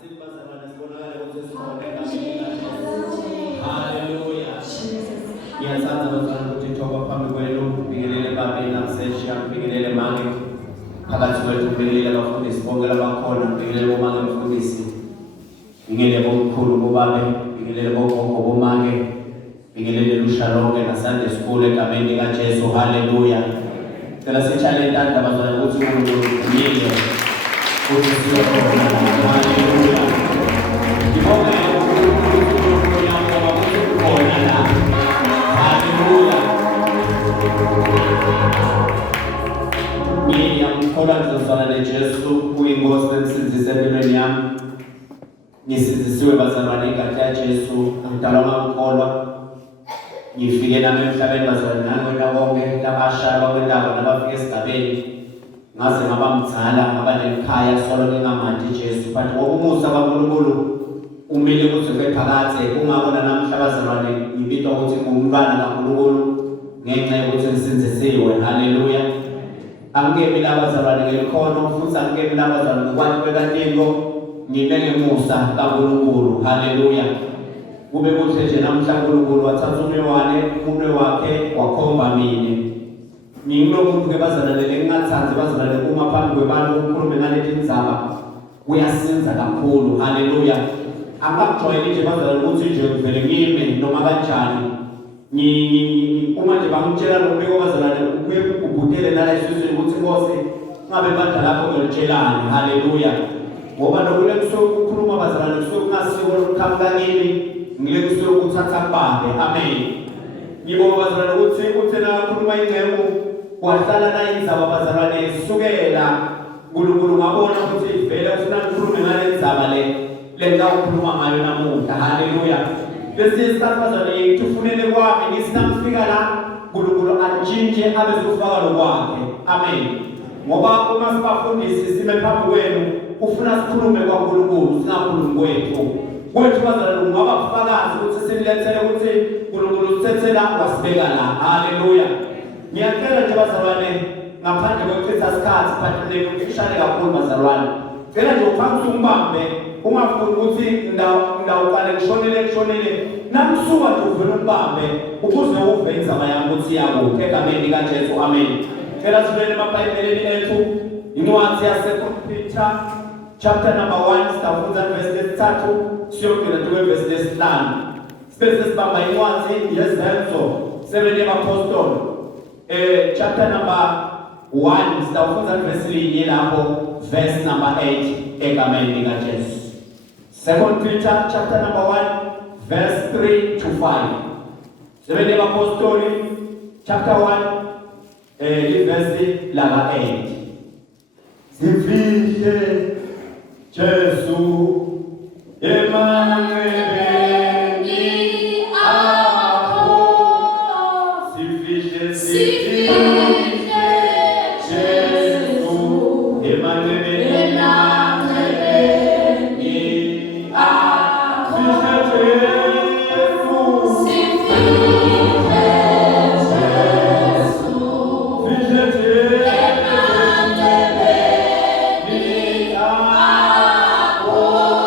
Hallelujah. Ngiyathatha bazalwane ukuthi thoba phambi kwenu bingelele babeni namsesha bingelele mange phakathi kwethu bingelele abafundisi bonke labakhona bingelele bomange mfundisi bingelele bomkhulu bobabe bingelele bogogo bomange bingelele lusha lonke na Sunday school egameni likaJesu. Hallelujah. Cela sitshale intanda bazalwane ukuthi uNkulunkulu umile ukuthi siyokhona. Hallelujah. Ngibonge uNkulunkulu ngoba kukhona la. Hallelujah. Ngiyamkholwa ngizosala neJesu kuyinkosi emsindise empilweni yami. Ngisindisiwe bazalwane igadi yaJesu ngidalwa ngamkholwa. Ngifike nami emhlabeni bazalwane nangwena konke labasha bakwendaba nabafika esigabeni ngaze ngaba mdzala ngaba nekhaya solo ngingamandi Jesu but ngokubuza kaNkulunkulu umile kuze phakathi ungabona namhla bazalwane ngibitwa ukuthi ngumntwana kaNkulunkulu ngenxa yokuthi ngisindisiwe. Hallelujah. Angeke laba bazalwane ngelikhono futhi angeke laba bazalwane kwathi bekatingo ngibeke musa kaNkulunkulu. Hallelujah. Kube kuhle nje namhla uNkulunkulu wathatha umnwe wakhe wakhomba mina. Ngingilokhu ke bazalwane lengingathanzi bazalwane uma phambi kwabantu ukukhuluma ngalethi indzaba kuyasinza kakhulu. Hallelujah. Angakujwayeli nje bazalwane ukuthi nje kuvele ngime noma kanjani. Uma nje bangitshela lombiko bazalwane ukuye ukubhutele la esizweni ukuthi Nkosi ngabe badala lapho ngilitshelani. Hallelujah. Ngoba lokule kusokukhuluma bazalwane kusokungasiko lokukhamukakini ngile kusokuthatha kubambe. Amen. Ngibonga bazalwane ukuthi uthena kakhuluma ingcebo wahlala la indzaba bazalwane sukela uNkulunkulu ngabona ukuthi vele ufuna ukukhuluma ngale ndzaba le ngawukhuluma ngayo namuhla. Hallelujah. Bese sizabazalwane ngifunele kwami ngisinamfika la uNkulunkulu atshintshe abe sokufaka lokwakhe. Amen. Ngoba uma sibafundisi sime phambi kwenu ufuna sikhulume kwaNkulunkulu singakhulumi kwethu. Kwethu bazalwane ungaba kufakazi ukuthi simlethele ukuthi uNkulunkulu usithethela wasibeka la. Hallelujah. Ngiyacela nje bazalwane ngaphandle kokuchitha isikhathi but nemfishane kakhulu bazalwane. Cela nje uphambi umbambe ungafuni ukuthi ndawuqale kushonele namsuka nje uvela umbambe ukuze uve indzaba yami ukuthi yakuphi egameni likaJesu. Amen. Cela sivele emabhayibhelini ethu incwadi yaseSecond Peter chapter number 1 sitafunda verse 3 siyongena kuwe verse 5. Sibese sibamba incwadi yezenzo 7 yabapostoli chapter number 1 sitafunda verse 1 lapho verse number 8 egameni likaJesu. Second Peter chapter number 1 verse 3 to 5. 7 yabapostoli chapter 1 verse number 8. Sifihle Jesu emangebeni akho. Sifihle Jesu emangebeni akho. Oh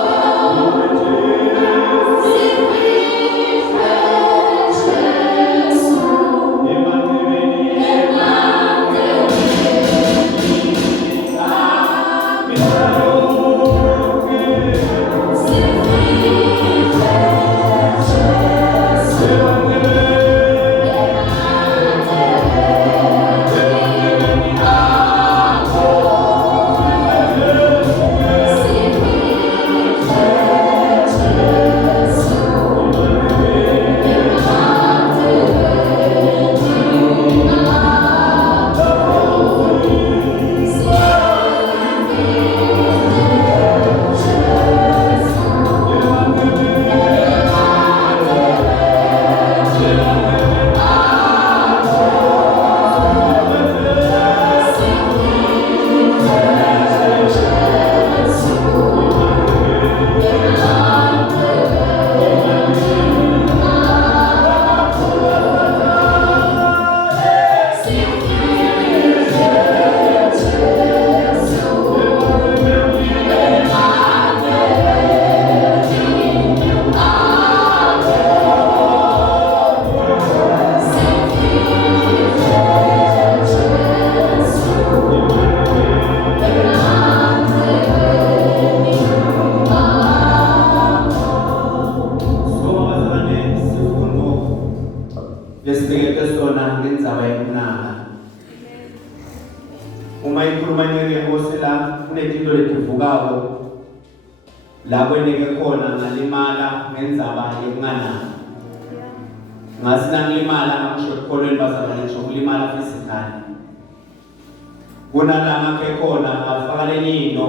indawo la kweneke khona ngalimala ngenzaba yokunganani. Ngasina ngilimala ngisho ekholweni bazalwane ngisho ukulimala physically. Kunalanga ke khona ngafaka lenye into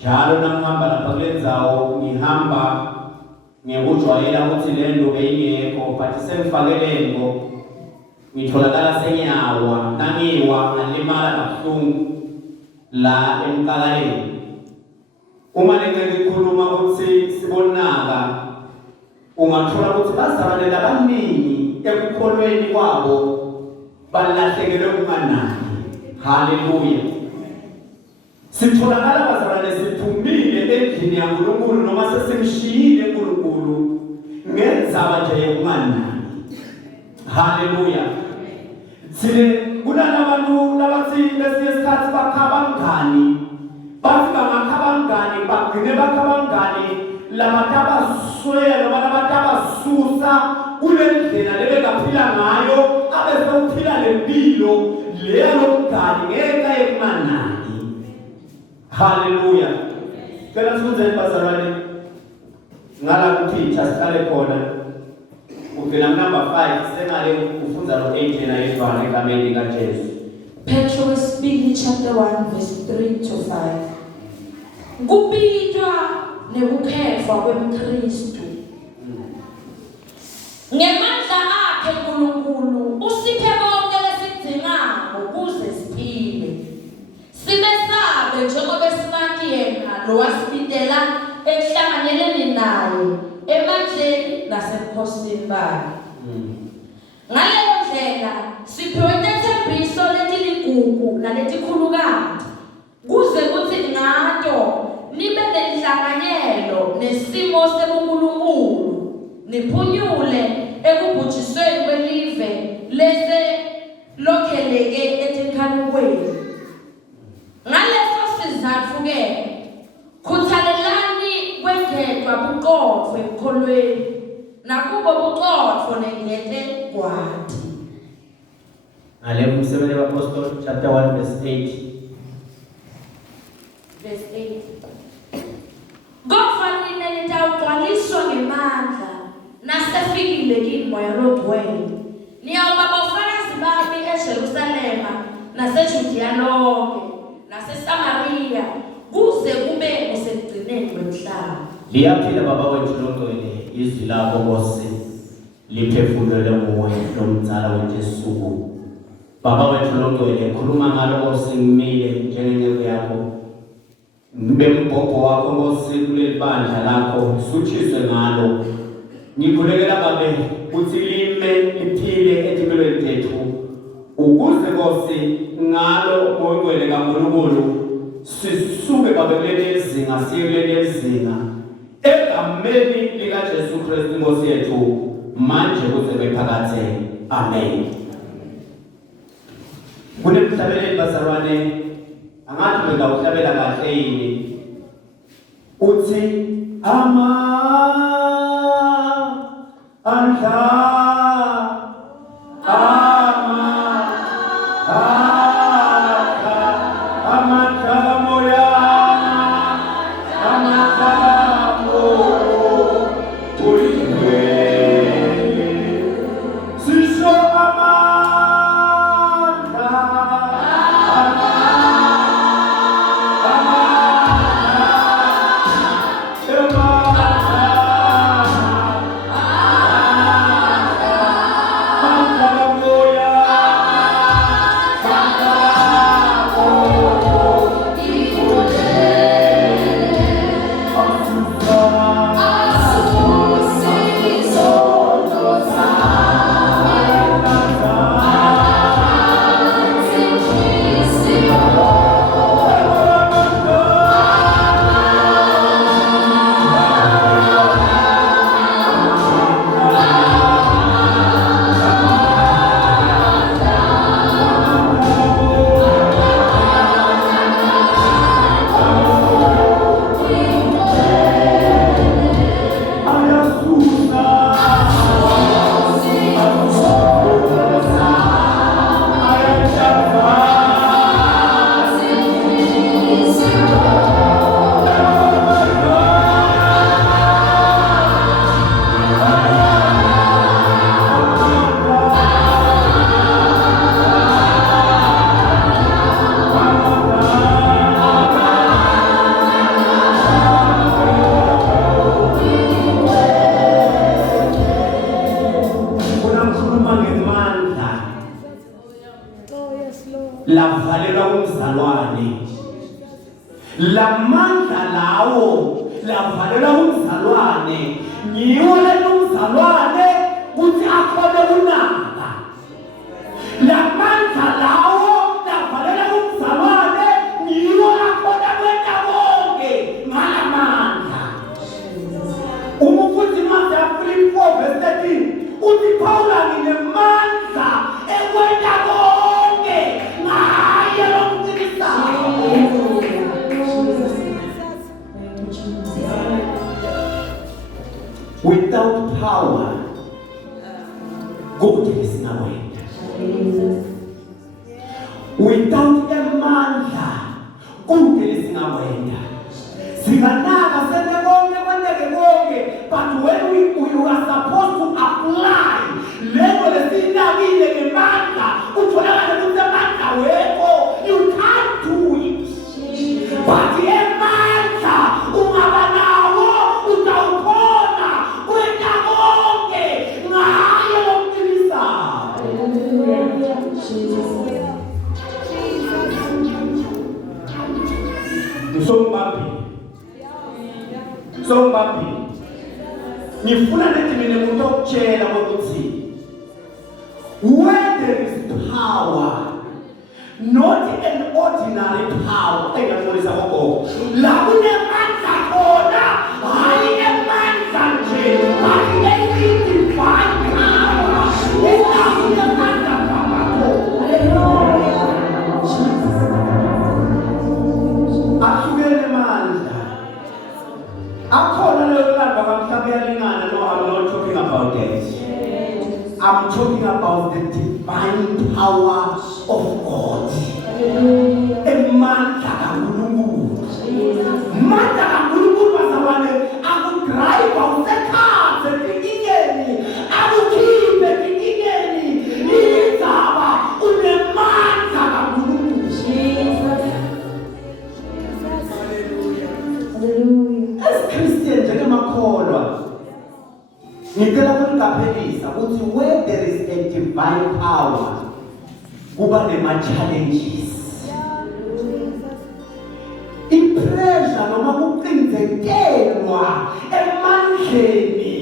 njalo nangihamba lapha kulendzawo ngihamba ngekujwayela ukuthi le nto beyingekho but sengifake le nto ngitholakala senyawa nangiwa ngalimala kabuhlungu la emqakaleni. Uma ngikhuluma ukuthi sibonaka ungathola ukuthi bazalwane labaningi ekukholweni kwabo balahlekelwe kunganani. Haleluya. Sitholakala bazalwane siphumile endlini yaNkulunkulu noma sesimshiyile uNkulunkulu ngenzaba nje yokunganani. Haleluya. Kunalabantu labathi lesinye isikhathi bakhabangani bathi bangakhabangani bagcine bakhabangani labatabaswela noma labatabasusa kule ndlela lebekaphila ngayo abesewuphila lempilo leya lomngani ngenxa yokunganani. Haleluya. Cela sifundeni bazalwane ngala kuPeter sihlale khona uvela number 5 sengale ufunza lo 8 yena yedwana egameni kaJesu. Petro wesibili chapter 1 verse 3 to 5. Kupitwa nekukhethwa kwemKristu. Ngemandla akhe uNkulunkulu usiphe konke lesidingako ukuze siphile. Sibesabe njengoba simathi yena lo wasibidela ekuhlanganyeleni naye emandleni nasebukhosini bakhe. Ngaleyo ndlela siphiwe ithembiso letiligugu naletikhulukazi kuze kuthi ngato nibe nenhlanganyelo nesimo sebuNkulunkulu niphunyule ekubhujisweni kwelive lese lokheleke etikhalukweni. Ngaleso sizathu ke khuthalelani kwengedwa buqotho ekukholweni nakubo buqotho nengete kwati. Ngale umsebenzi waPostoli chapter 1 verse 8. Verse 8. Kodwa nina nitawugcwaliswa ngemandla nasefikile kini moya logcwele. Niyawuba bafakazi bami eJerusalema naseJudiya lonke naseSamariya kuze kube usekugcineni kwemhlaba. Liyaphila baba wethu longcwele izwi lakho Nkosi liphefumule nguwe lomzala weJesu. Baba wethu longcwele khuluma ngalo Nkosi ngimile njengenceku yakho. Ngibe mbhobho wakho Nkosi kuleli bandla lakho suthiswe ngalo. Ngikhulekela babe uthi lime liphile empilweni zethu ukuze Nkosi ngalo moyingcwele kaNkulunkulu sisuke babe kuleli izinga siye kuleli izinga egameni likaJesu Kristu Nkosi yethu manje kuze bephakathe. Amen. Kunemhlabeleli bazalwane angathi ngawuhlabela kahle yini uthi La mandla lawo lavalela umzalwane ngiwo lelo umzalwane uthi akhona kunaka. La mandla lawo lavalela umzalwane ngiwo akhona kwenta konke ngala mandla. Umufuthi manje Philippi 4 verse 13 uthi Paul nginemandla ekwenta konke ngaye lo Kristu. Without power, God is nowhere. Without a mandla, God is nowhere. Singanaka sende konke kwendeke konke, but when we are supposed to apply level lesinabile ngemandla, utholakala ukuthi amandla wekho, you can't do it. But emandla ungaba nawo utawukhona kwenda konke ngaye lo Kristu. Sombapi ngifuna nethi mina umuntu okutshela ukuthi where there is power, not an ordinary power, engaxolisa gogo, la kunemandla khona hayi emandla nje, hayi divine power. Ila kunemandla phakathi. Ahlukene mandla. Akhona leyo lamba kamhlaba yalingana. No, I'm not talking about that. I'm talking about the divine power of God. Emandla kaNkulunkulu. Mandla kaNkulunkulu bazalwane akudrive usekhathe enkingeni, akukhiphe enkingeni. Izaba unemandla kaNkulunkulu. As Christians njengemakholwa ngicela ukungaphelisa ukuthi where there is a divine power kuba nema-challenges. I-pressure noma kuqinzekelwa emandleni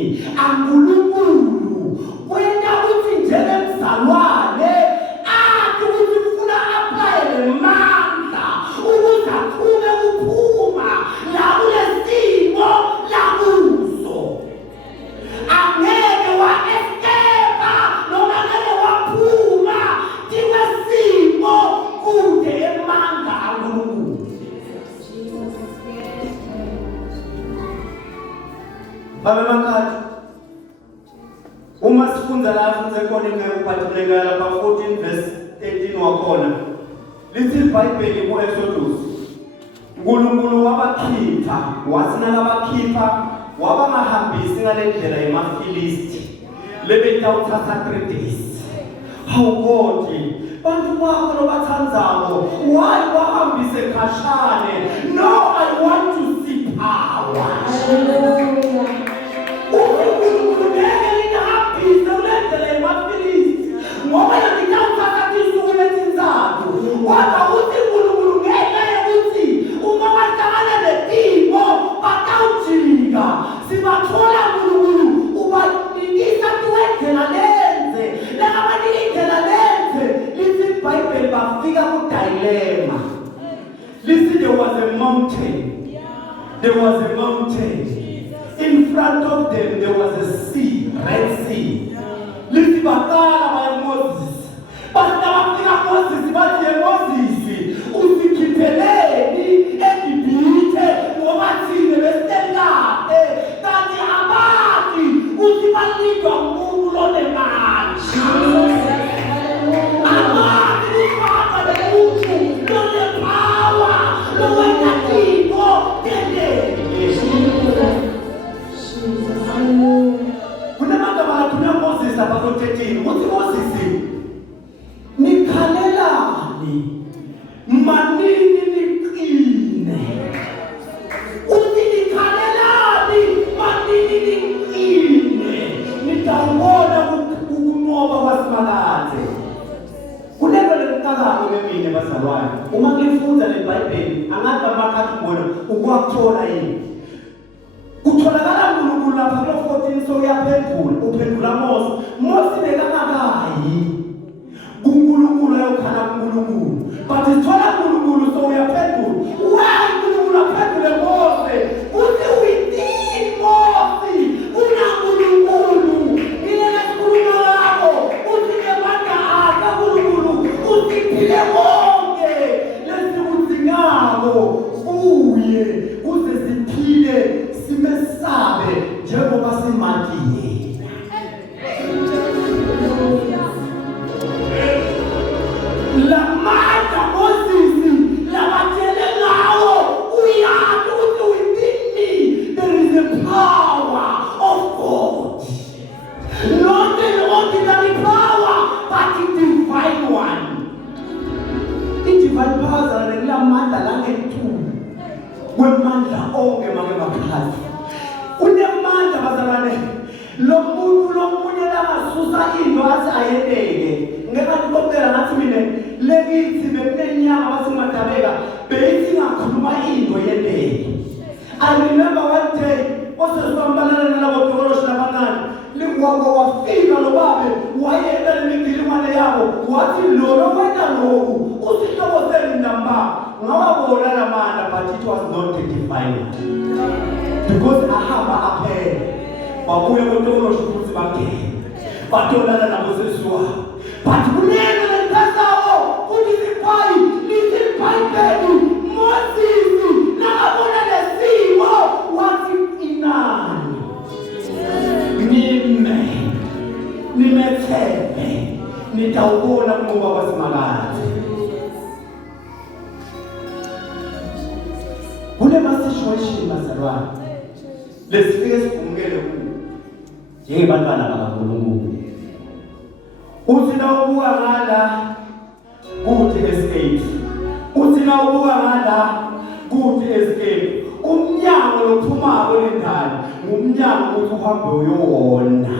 aNkulunkulu kwenta ukuthi njengemzalwane athi ukuthi ufuna apply le mandla ukuze aphume kuphuma la kulesimo lakuso. Angeke wa-escape noma ngeke waphuma kiwesimo kude emandla aNkulunkulu. Babemakhaya uma sifunda la sifunze khona ngekuphatheka lapha 14 verse 18 wakhona lithi iBhayibheli ku-Exodus uNkulunkulu wabakhipha wasinaka abakhipha wabangahambisi ngale ndlela yemafilisti lebetawuthatha 3 days. Hawu God, bantu bakho lobathandzako why wahambise khashane? No, I want to see power. uNkulunkulu ngeke ngihambise kule ndlela yemafilisti ngoba ngitawuthatha isuku lezintathu. Kodwa uthi uNkulunkulu ngeke ukuthi uma bahlangana netimo batawujika. Sibathola uNkulunkulu ubanikisa tuwendlela lenze lakabanikindlela lenze. Lithi iBhayibheli bafika ku-dilemma. Listen, there was a mountain. There was a mountain. In front of them there was a sea, Red Sea. Lithi baqala baya Moses. Bafika Moses bathi Moses usikhipheleni eGibhithe ngoba thina beselaphe kanti abathi uthi balidwa umuntu lonemali. Abathi baba lomuntu lonepower lowenza into tendele. Kunamagama lakhona Moses lapha ku-13 uthi Moses nikhalelani wakuthola yini kutholakala uNkulunkulu lapha kulo 14 so uyaphendula uphendula Mose bekangakayi kuNkulunkulu ayokhala kuNkulunkulu but sithola uNkulunkulu so uyaphendula why uNkulunkulu aphendule Mose uthi within Mose uNkulunkulu ile nesikhuluma ngakho uthi ngemandla akhe uNkulunkulu usiphile konke lesikudingako uye uze siphile simesabe njengoba simadini la mata Moses la batele ngawo uyazi ukuthi within me there is a power of God, not an ordinary power but a divine one. I-divine power zalekula manda langethulu kwemandla onke make maphakathi unemandla bazalwane lo muntu lomunye langasusa into athi ayeteke ngekhathi kokela ngathi mina lekithi bekunenyama basimadabeka beyithi ngakhuluma into yeteke. I remember one day osesibambalana nalabo dokoloshi labancane likwakho wafika lo babe wayenda lemigilingwane yabo wathi lolo wena lokhu usihlobo senu namba ngawabona lamandla but it was not the divine because ahamba aphela babuye kodokoloshi futhi bangene batholana nabo sesiwa but kunena lentasawo kuthi siphai lithi iBhayibheli Moses nakabona lesimo wathi inani nimethebe nitawubona kungoba kwasimakazi kule situation bazalwane lesifike sivumukele ku njengebantwana bakaNkulunkulu uthi na ubuka ngala kuthi escape uthi na ubuka ngala kuthi escape umnyango lophuma kwendalo ngumnyango uthi uhambe uyona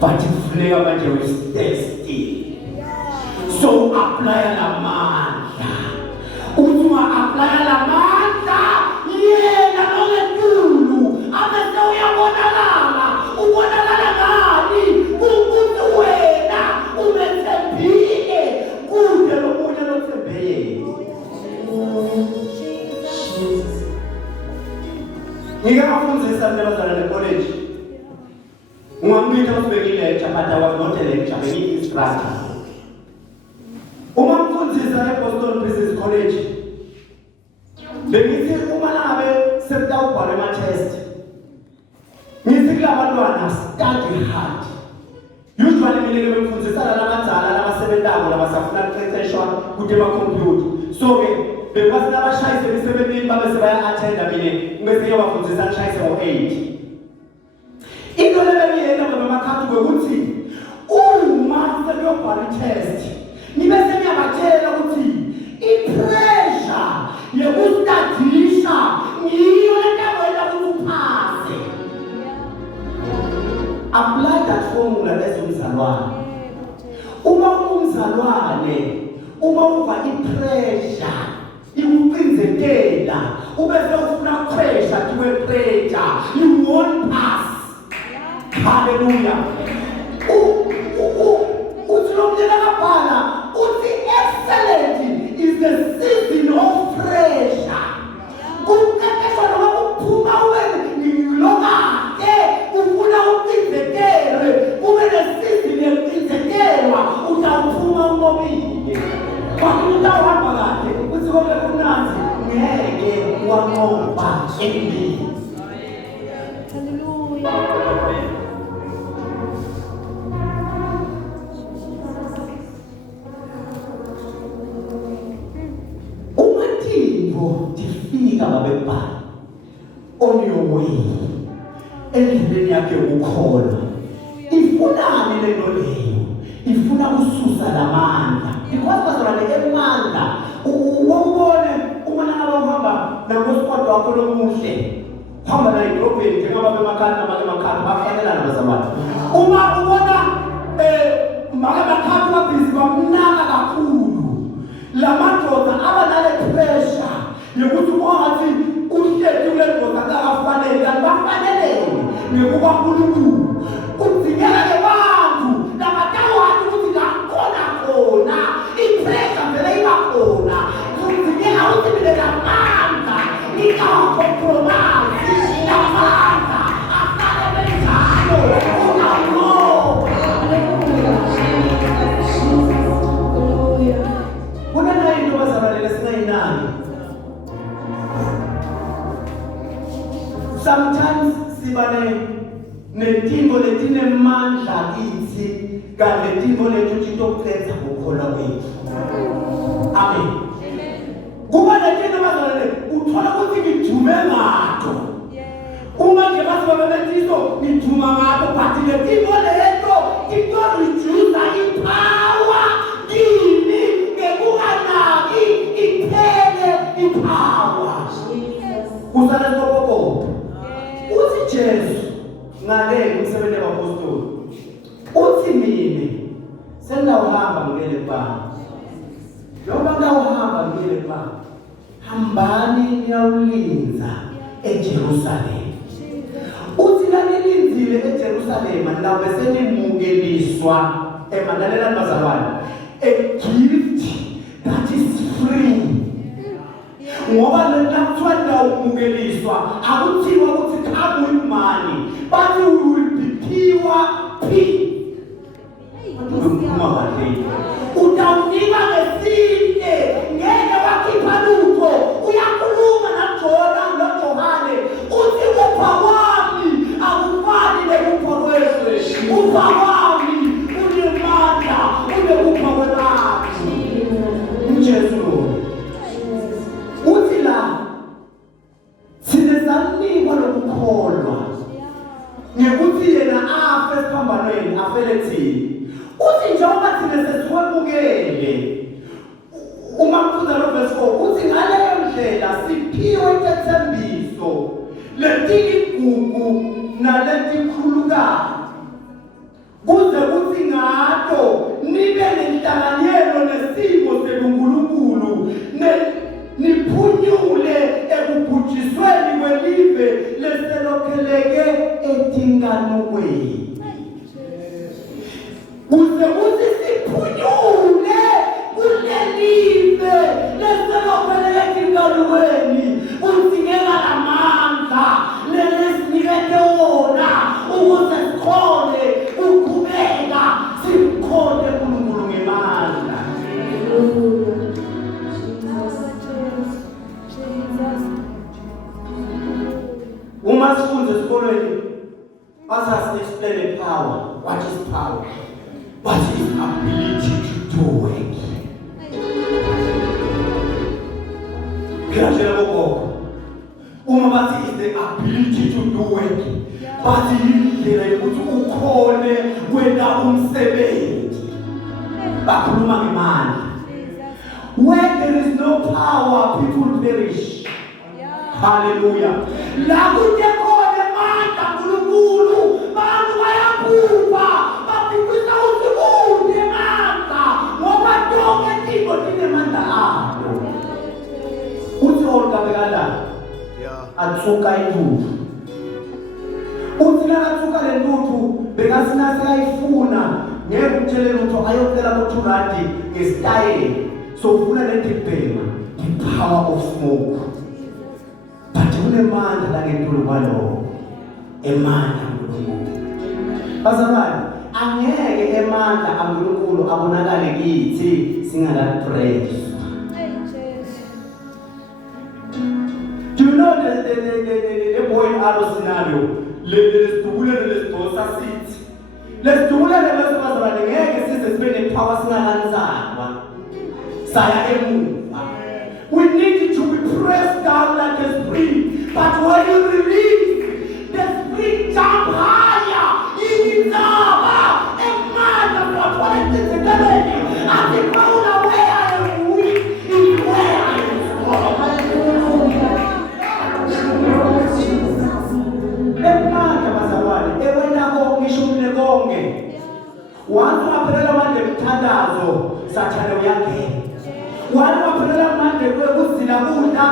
but ifuleka manje wesitesti so apply lamandla uthi apply lamandla yena nongetulu abese uyabonakala ubonakala ngani ukuthi wena umethembile kude lomunye lothembele ngikafundisa abantwana le-college ungambiza usibekile lecture but I was not a lecture bengi-instructor uma mfundisa e-Boston Business College bengithi uma ngabe sekutawubhalwa ama-test ngithi kulabantwana study hard usually mina ngimfundisa labadzala labasebentako labasafuna kuqeqeshwa kude bakhompyutha so-ke bekwazi nabashayise emisebenzini babe sebaya-attenda mina ngibese ngiyobafundisa ngishayise ngo-8 into lebengiyenza ngobamakhathi kwekuthi uma sekuyobhala i-test nibe sengiyabatshela ukuthi i-pressure yokustadisha ngiyo entabela ukuthi uphase. Apply that formula lesumzalwane. Uma umzalwane uma uva i-pressure ikuqinzetela ubese ufuna pressure to pressure you won't pass. Hallelujah. Uthi lomnyaka kabhala uthi excellent is the season of pressure. Kuqeqeshwa noma kuphuma wena ngilokake ufuna uqinzetele kube ne-season yokuqinzetelwa utawuphuma umobile. Utawuhamba kahle uthi konke kunanzi ngeke wanqoba empilweni. Tifika babebhala on your way endleleni yakhe ukukholwa ifunani lento leyo ifuna ususa lamandla ikwazazana emandla ubone umana abahamba nakwesquad wakho lomuhle hamba la idrobheni njengoba bemakhaya namake bafanelana bazamana uma ubona make makhaya babhizi bamnaka kakhulu la madoda abanale pressure Ngekuthi kwathi uhlezi kule ndoda akafanele kanti bafanele ngekuba uNkulunkulu. Kudingeka ke bantu nabatawati ukuthi ngakhona khona ipressure vele iba khona. Kudingeka ukuthi nibe namandla ningacompromise namandla asale benjalo ungamoka. Kunana into bazalwane lesingayinaki. Sometimes sibane netinto letinemandla kithi kanti letinto lethi tokukhetha ukukholwa kwethu. Amen. Kuba letinto bazalwane uthola ukuthi ngijume ngato. Uma nje bathi babetiso ngijuma ngato but letinto leto reduce ipower kimi ngekukanaki iphele ipower. Kusala lokho. Uthi Jesu ngale umsebenzi wabapostoli. Uthi mina sengawuhamba ngile baba. Noma ngawuhamba ngile baba. Hambani niyawulinza eJerusalem. Uthi lanilinzile eJerusalem la bese nimukeliswa emanalela bazalwane. A gift that is free. Ngoba lekuthiwa ndawumukeliswa akuthiwa ukuthi come with money but you will be peace. Utawunika ngesinde ngeke wakhipha lutho uyakhuluma naJona noJohane uthi upha kwami akufani nekupha kwezwe upha kwami unemandla unekupha kwemali. uJesu uthi la sinezanikwa lokukholwa ngekuthi yena afe esiphambanweni afele thina. Uthi njengoba thina sesiwemukele uma kufuza lo verse 4 uthi ngaleyo ndlela siphiwe ithembiso letiligugu naletikhulukazi kuze kuthi ngato nibe nenhlanganyelo nesimo seNkulunkulu niphunyule ekubhujisweni kwelive leselokheleke etinganukweni. Kuze kuthi siphunyule kulelive leselokheleke etinganukweni kudingeka amandla lelesinikete wona ukuze sikhone uqhubeka simkhonde uNkulunkulu ngemandla. Uma sifunde esikolweni explain power. What is power? What is ability to do work? Kuyashela kokho. Uma bathi is the ability to do work. Bathi indlela yokuthi ukhone kwenda umsebenzi. Bakhuluma ngemali. Where there is no power, people perish. Hallelujah. La kutekone manda Nkulunkulu bantu bayaphupha baphikwisa uthi manda ngoba tonke tiko tinemanda alo. Uthi olka bekala atsuka intuthu. Uthi nakatsuka le ntuthu bekasina sekayifuna ngeke umtshele lutho ayocela ku200 ngesitayile sofuna letibhema the power of smoke. Unemandla langenkulungwane emandla uNkulunkulu. Bazalwane angeke emandla kaNkulunkulu abonakale kithi singakapraise. Do you know the boy arrow scenario? Lesidubule lesidosa sithi. Lesidubule lesibazalwane ngeke size sibe nepower singakanzakwa. Saya emuva. We need to be pressed down like a spring. But when you release, the spring jump higher. In the man of what is the melody. I think where I am weak is where I am strong. Emanda bazalwane, ewena konke ishumile konke. Wantu aphelela manje mthandazo, sathane uyangena. Wantu aphelela manje kwekuzila kudla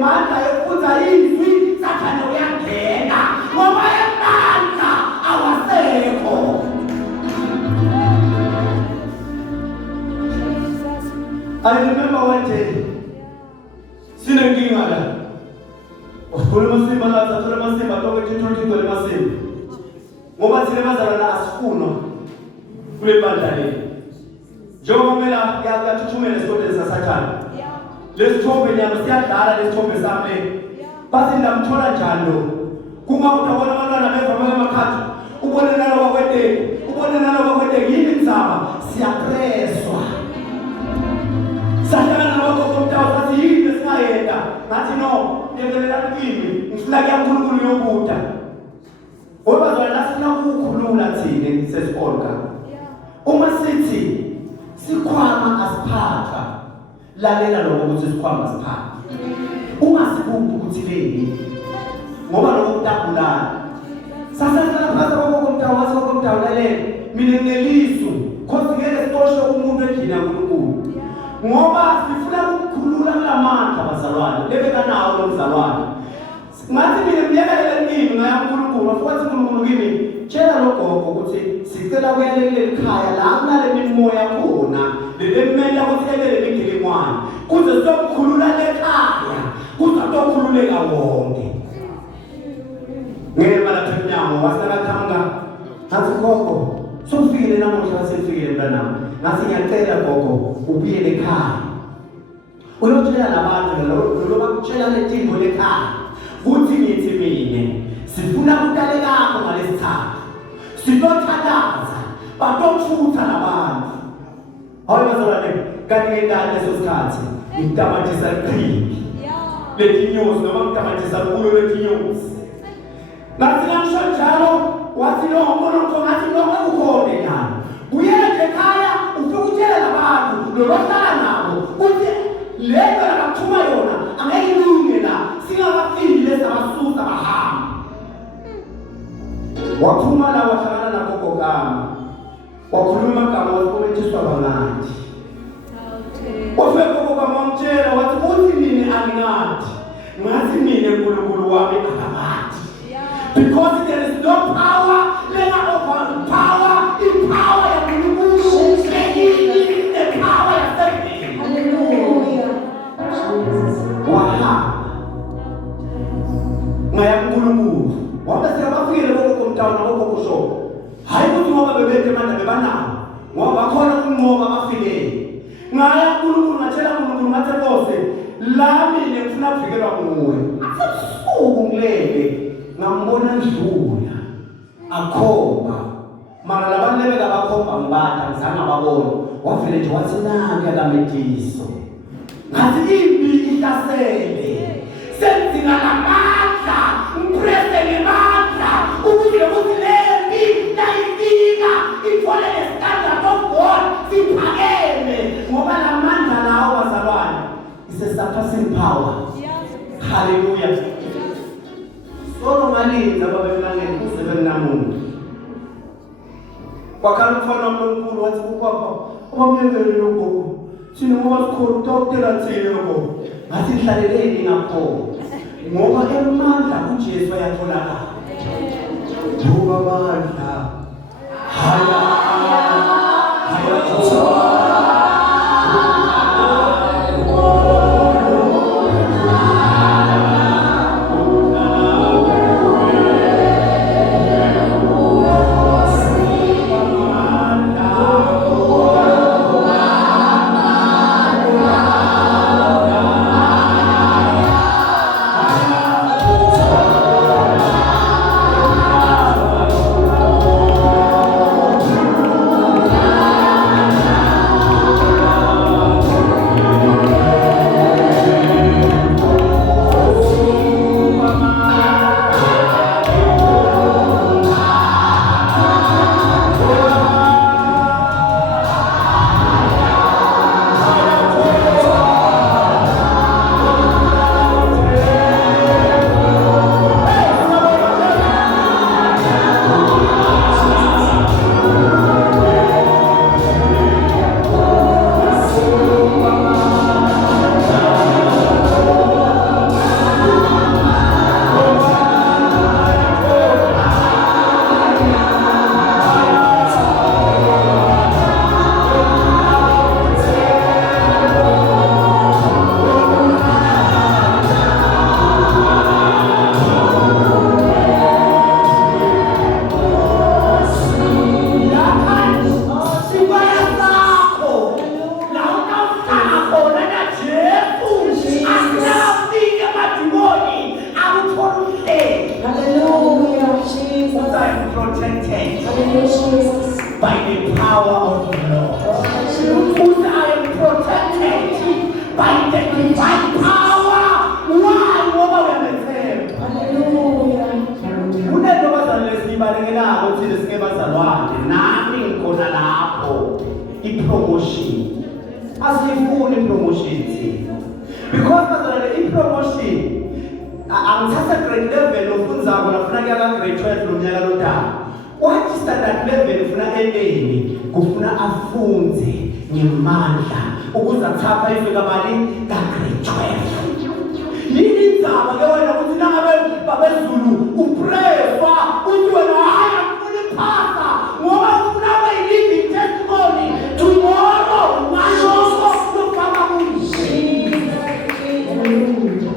mandla yokuphutha izwi Sathane uyangena ngoba amandla awasekho. I remember one day sinenkinga la Ufuna masimba la zathola masimba tonke thithothi gole masimba ngoba thina bazalwana asifunwa kule bandla le njengoba kumele yakuthuthumela esikoleni saSathane lesithombe nyalo siyadlala lesithombe sami bathi ndamthola njalo lo kuma utabona abantwana bevama emakhaya ubone nalo kwakweteki yini ngizama siyapreswa Sahlangana nabo komtawo sathi yini esingayenda ngathi no ngezelela kimi ngifuna kuyaNkulunkulu yobuda ngoba zona sifuna ukukhulula thina sesikole uma sithi sikhwama asiphatha lalela lokho ukuthi sikhwama siphatha ungasibuki ukuthi leni ngoba lokho kutabulana sasahlala phansi komtawo wathi komtawo lalela mina nginelisu khosi ngeke sitoshe umuntu endlini kaNkulunkulu ngoba sifuna ukukhulula kulamandla bazalwane lebekanawo lo mzalwane ngathi mina ngiyakelela kimi ngayaNkulunkulu afuthi uNkulunkulu kimi tshela lo gogo ukuthi sicela kuyalelela ekhaya la kunale mimoya khona lemela ukuthi elele ngigelimwana kuze sizokukhulula lekhaya kuze kuzokhululeka wonke ngeke malathunyawo wasakathanga ngathi gogo sofikile namuhla sifikile mntanami ngathi ngiyacela gogo ubuyele ekhaya uyotshela labantu lo bakutshela letinto lekhaya kuthi ngithi mina sifuna ukutalekakho ngalesithathu sitothakaza batofutha labantu hayi bazalwane kanti ngekade leso sikhathi ngitamatisa iqhibi letinyosi noma ngitamatisa kulo letinyosi ngathi ngisho njalo wathi lo ngono ngathi lo ukukhona nyana uyele ekhaya ufike utshela labantu lohlala nabo uthi lento akathuma yona angayilunge la singakafiki lesabasusa bahamba waphuma la wahlangana nabo gogama wakhuluma igama wakomethiswa bangathi ufike gogama wamtshela wathi uthi nini angingathi ngathi mina uNkulunkulu wami akamathi because there is no power lena over power in power ya uNkulunkulu the power ya Satan. Hallelujah. Wow. Ngaya uNkulunkulu wabe siyabafile bokomtawo nabokokusho hayi ukuthi ngoba bebethe manje bebanawo ngoba bakhona ukunqoba bafike ngaya uNkulunkulu ngathela uNkulunkulu ngathi bose lami ngifuna ukuvikelwa nguwe akusuku ngilele ngambona ndlula akhomba mara labantu lebeka bakhomba ngibada ngizange ababone wavele nje wathi nange akametiso ngathi impi ihlasele senzina namandla ngiprese ngemandla ukuze kuthi lempi layifika ithole standard of God siphakeme ngoba lamandla lawo bazalwane surpassing power. Hallelujah. Solo ngalinda babemlangeni kuze namuntu. Wakhala umfana omkhulu wathi kupapa, "Ubamyekele lokho. Sina ngoba sikhona utokutela thina lokho." Ngathi hlaleleni ngakho. Ngoba emandla uJesu ayatholakala. Ngoba amandla. Haya. promotion thina. Because bazalwane i-promotion angithatha grade 11 ofundzako lafuna kuya ka grade 12 lo mnyaka lotaka. Wathi standard 11 ufuna endeni kufuna afunze ngemandla ukuze athapha ifika mali ka grade 12. Yini indzaba ke wena ukuthi nangabe babezulu upraywa uthi wena hayi ufuna iphasa ngoba ufuna abayiliving testimony tomorrow ngaloko lokufaka kuyi.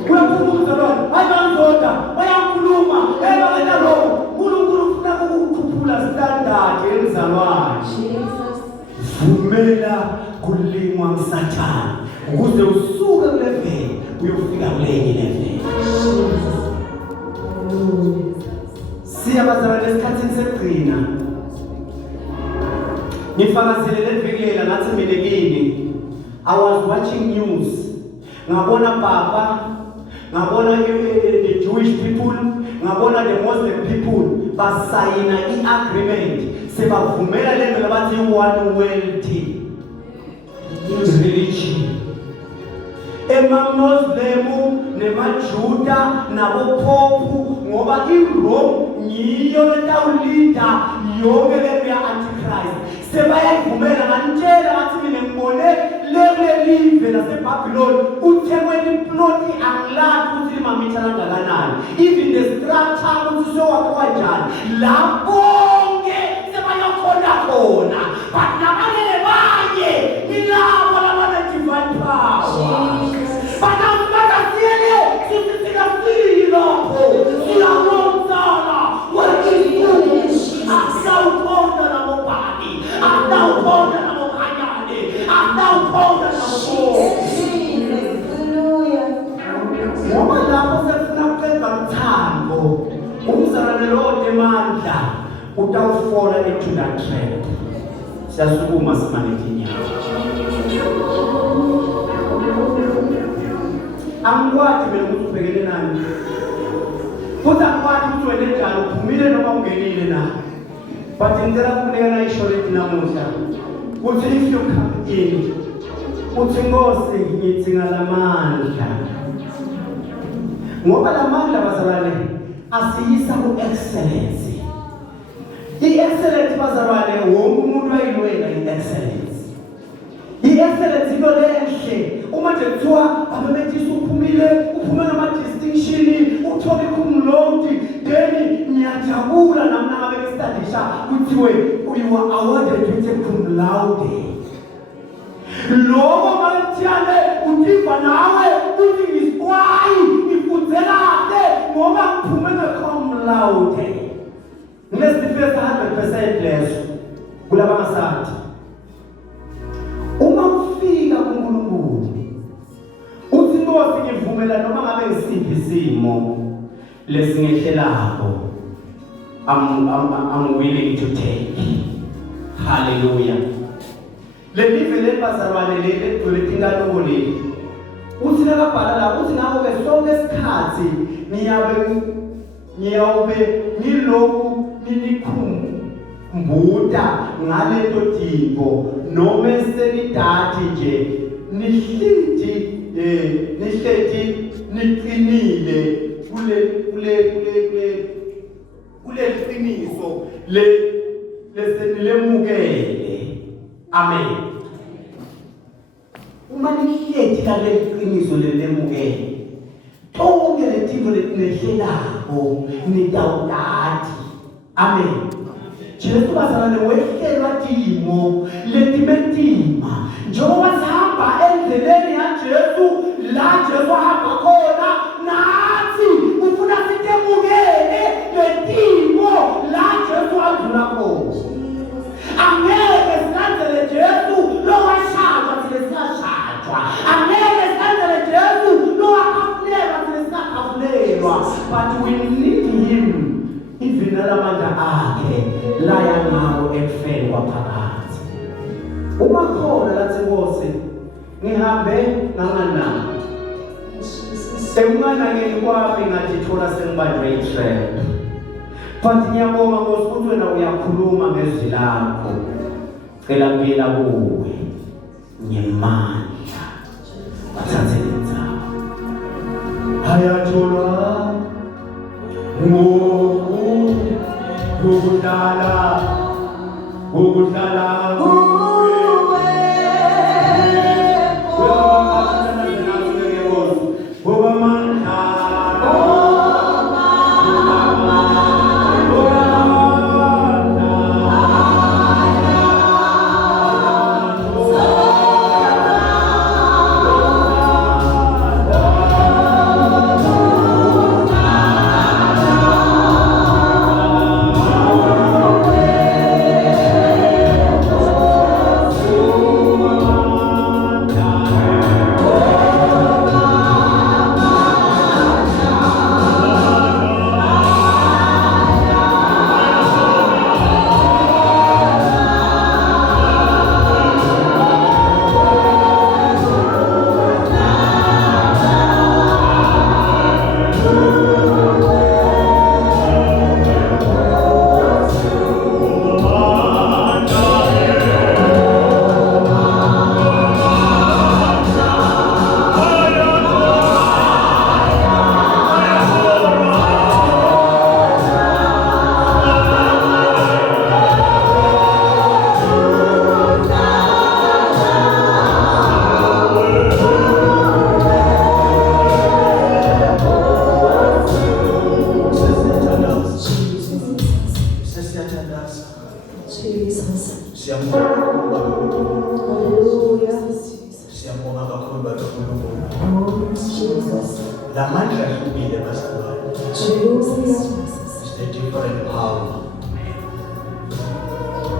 Uyakhuluza lona hayi banzoda bayakhuluma ebakena lokho uNkulunkulu ufuna ukukhuphula standard emzalwane. Vumela kulimwa msathana ukuze usuke kulevel uyofika kulenye level. Siyabazalwane esikhathini sekugcina ngifakazele levikela ngathi mina I was watching news ngabona baba ngabona the Jewish people ngabona the Muslim people basayina i-agreement sebavumela lento labathi one world religion. Ema-Muslimu nemaJuda naboPopu ngoba iRome ngiyo letawulida yonke lento ya-Antichrist sebayayivumela. Ngantshela ngathi mina ngibone live laseBhabhiloni uthekweni iploti angilazi ukuthi limamitha kangakanani, even the structure ukuthi sowakhiwa njani. La bonke sebayakhona khona but nabanye banye ilabo labane-divine power. But awubaka siyele sisifika siyilokho siyalomzala wekisimusi asawuponda namobani asawuponda namokhanyane asawuponda namobosi. Ngoba lapho sefuna kuqeda mthambo umzalwane lo demandla utawufona into that trap. Siyasukuma simanike inyawo. Angikwazi mina ukuthi ubhekene nani futhi angikwazi ukuthi wena njani uphumile noma ungenile na, but ngicela ukunika na ishoreti namuhla ukuthi if you come in uthi Nkosi ngidinga lamandla ngoba lamandla bazalwane asiyisa ku-excellence. I-excellence bazalwane wonke umuntu ayilwela i-excellence. I-excellence into lenhle uma nje kuthiwa abebethisa uphumile uphume ngama-distinction uthole i-cum then ngiyajabula nami nangabe ngistadisha kuthiwe you are awarded with a cum laude. Loko malithiyane utiva nawe uthi ngisikwayi ngifundzelate ngoba ngiphume nge-cum laude. Ngesifeza 100% leso kulaba ngasathi uma ufika kuNkulunkulu uthi Nkosi ngivumela noma ngabe ngisiphi isimo lesingehlelako I'm willing to take. Hallelujah. Le live lebazalwane leli egcwele inkantolo leli uthi nakabhala la uthi ngabe sonke isikhathi ngiyabe ngilokhu ninikhumbula ngalento dingo noma senidati nje nihliti niqinile kule qiniso lesenilemukele. Amen. Uma nihleti kale qiniso lelemukele tonke lethivo letinehlelako nitawudati. Amen. Jesu bazalwane wehlelwa timo letimentima njengoba sihamba endleleni yaJesu la Jesu ahamba khona nathi ufuna sitemukele letimo la Jesu adlula khona. Angeke silandele Jesu lowashadwa thina siyashadwa, angeke silandele Jesu lowakhafulelwa thina siyakhafulelwa, but we need him even alamandla akhe laya ngawo ekufeni kwaphakathi. Uma khona lathi Nkosi ngihambe nganganani sekunganakeni kwami ngajithola sengibanjwe i-trap, but ngiyabonga Nkosi ukuthi wena uyakhuluma ngezwi lakho. Cela ngiyela kuwe ngemandla Uthatheleza. Ayatollah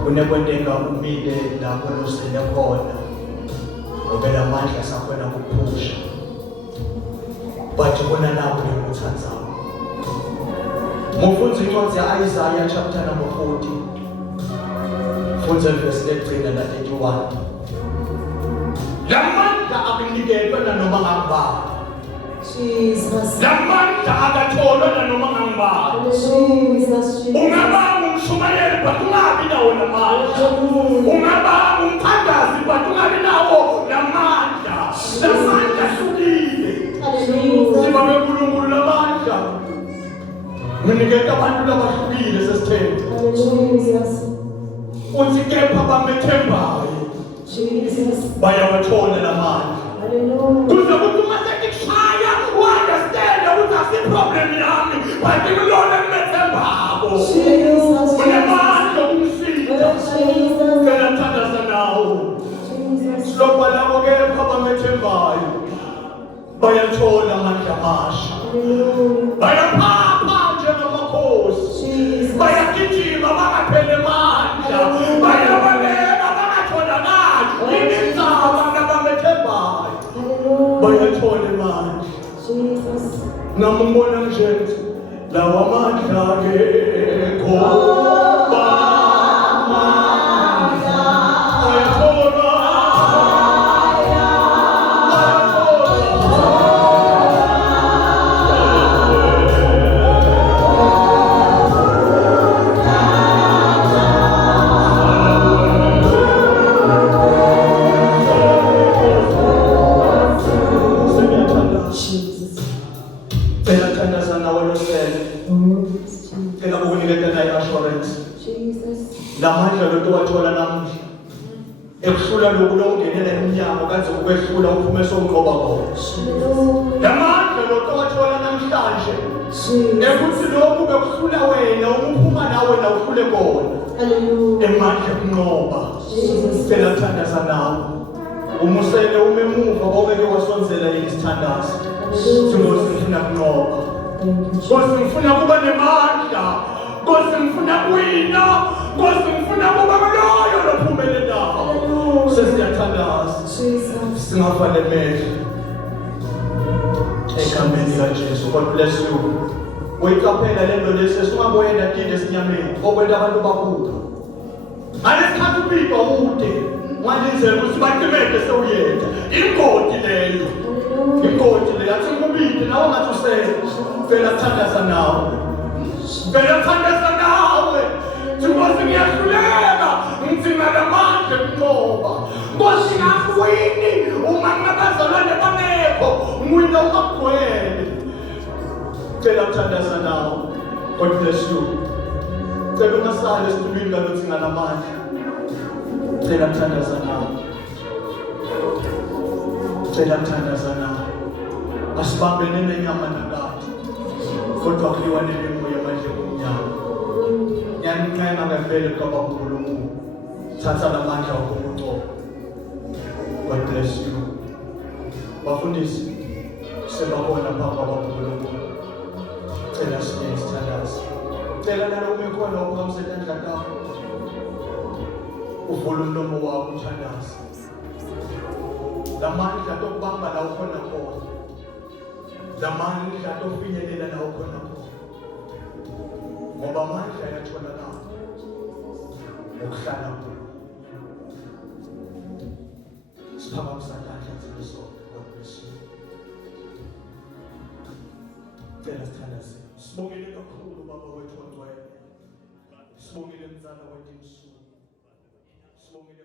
unekwendeka umile lapho nosele khona ngobela amandla sakhona kuphusha but bona lapho ngikuthandaza mufundzi incwadi ya-Isaiah chapter number 40 fundza verse 9 na 31 lamandla akunikelwe nanoma ngangibani Jesus. lamandla akatholwa nanoma ngangibani Jesus. ungaba umshumayeli but ungabi nawo lamandla ungaba umthandazi but ungabi nawo lamandla hlukile siba benkulunkulu lamandla nginiketa abantu labahlukile sesithemba uthi kepha bamethembayo bayawathola lamandla kuze kuthi uma sekikushaya u-understande ukuthi asiproblem yami but kulona ngimethembako unemandla okumsika ngiyanathandaza nawo siloba labo kepha bamethembayo bayathola amandla amasha bayaphapha njengamakhosi bayagijima bangapheli amandla bayabaleka bangatholakali imizamo nabamethembayo bayathola amandla namumbona njenzi lawa amandla akekho lamandla lotowathola namuhla ekuhlula lokhu lokungenela iminyango kanti ukwehlula uphume sonqoba khona lamandla lotowathola namhlanje ekuthi lokhu bekuhlula wena umuphuma nawe na uhlule khona emandla kunqoba phela thandaza nawe umusele umemuva baweke wasonzela isithandazo singosifuna kunqoba ngifuna kuba nemandla ngifuna kuwina ngifuna kuba loyo lophumelelayo sesiyathandaza singafane mehlo ekhambeni kaJesu. God bless you. Uyiqaphela lento lesi singaboyela kini esinyameni okwenda abantu bakuba ngalesikhathi ubika ude ngalizela ukuthi baqimeke sewuyenda ingodi leyo athi ngubike nawe ngathi usele phela thandaza nawe phela thandaza nawe Ngiyahluleka ngithi ngalamandla Jehova. Nkosi ngakuwini uma ngabazalwane bangekho ngwina ungagcwele. Cela ukuthandaza nawe. God bless you. Cela ungasali esitulweni ngalothi nganamandla. Cela ukuthandaza nawe. Cela ukuthandaza nawe. Asibambene nenyama nakade. Kodwa kuliwa nemoya manje kumnyama. Ngiyanicela ngempela kaBankulunkulu. Thatha lamandla okuqoqa. God bless you. Bafundisi sebabona phambi kwaBankulunkulu. Cela siye isithandazo. Cela nalo umekhona ukamsethandla takho. Uvula umlomo wakho uthandaze. Lamandla okubamba la ukhona khona. Lamandla ofinyelela la ukhona khona. Ngoba amandla ayatholakala. Ukuhlala kulo. Siphakamise amandla thina. God bless you. Cela sithandaze. Sibongile kakhulu baba wethu ongcwele. Sibongile mzala wethu Msu. Sibongile